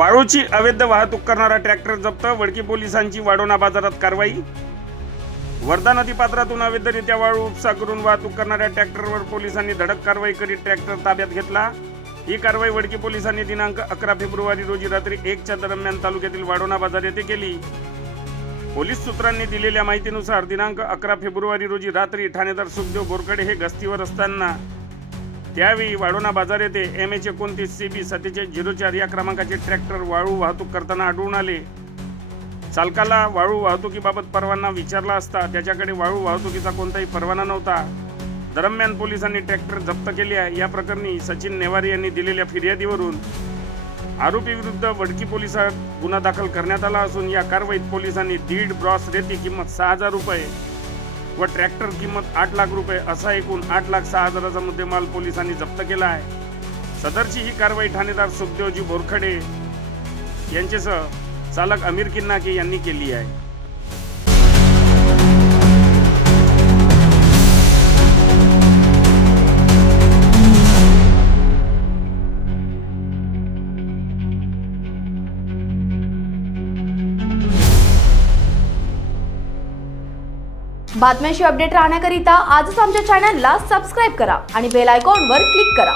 वाळूची अवैध वाहतूक करणारा ट्रॅक्टर जप्त, वडकी पोलिसांची वाढोणा बाजारात कारवाई। वर्धा नदीपात्रातून अवैधरित्या वाळू उपसा करून वाहतूक करणाऱ्या ट्रॅक्टरवर पोलिसांनी धडक कारवाई करीत ट्रॅक्टर ताब्यात घेतला। ही कारवाई वडकी पोलिसांनी दिनांक 11 फेब्रुवारी रोजी रात्री 1च्या दरम्यान तालुक्यातील वाढोणा बाजार येथे केली। पोलीस सूत्रांनी दिलेल्या माहितीनुसार दिनांक 11 फेब्रुवारी रोजी रात्री ठाणेदार सुखदेव बोरकडे हे गस्तीवर असताना त्यावेळी वाढोणा बाजार येथे MH29 CB 4704 या क्रमांकाचे ट्रॅक्टर वाळू वाहतूक करताना आढळून आले। चालकाला वाळू वाहतुकीबाबत परवाना विचारला असता त्याच्याकडे वाळू वाहतुकीचा कोणताही परवाना नव्हता। दरम्यान पोलिसांनी ट्रॅक्टर जप्त केले आहे। या प्रकरणी सचिन नेवारे यांनी दिलेल्या फिर्यादीवरून आरोपी विरुद्ध वडकी पोलिसात गुन्हा दाखल करण्यात आला असून या कारवाईत पोलिसांनी 1.5 ब्रॉस रेती किंमत 6000 रुपये व ट्रॅक्टर किंमत 8 लाख रुपये असा एकूण 8,06,000चा मुद्देमाल पोलिसांनी जप्त केला आहे। सदरची ही कारवाई ठाणेदार सुखदेवजी बोरखडे यांच्यासह चालक अमीर किन्नाके यांनी केली आहे। बातम्यांशी अपडेट राहण्याकरिता आजच आमच्या चॅनलला सबस्क्राइब करा आणि बेल आयकॉनवर क्लिक करा।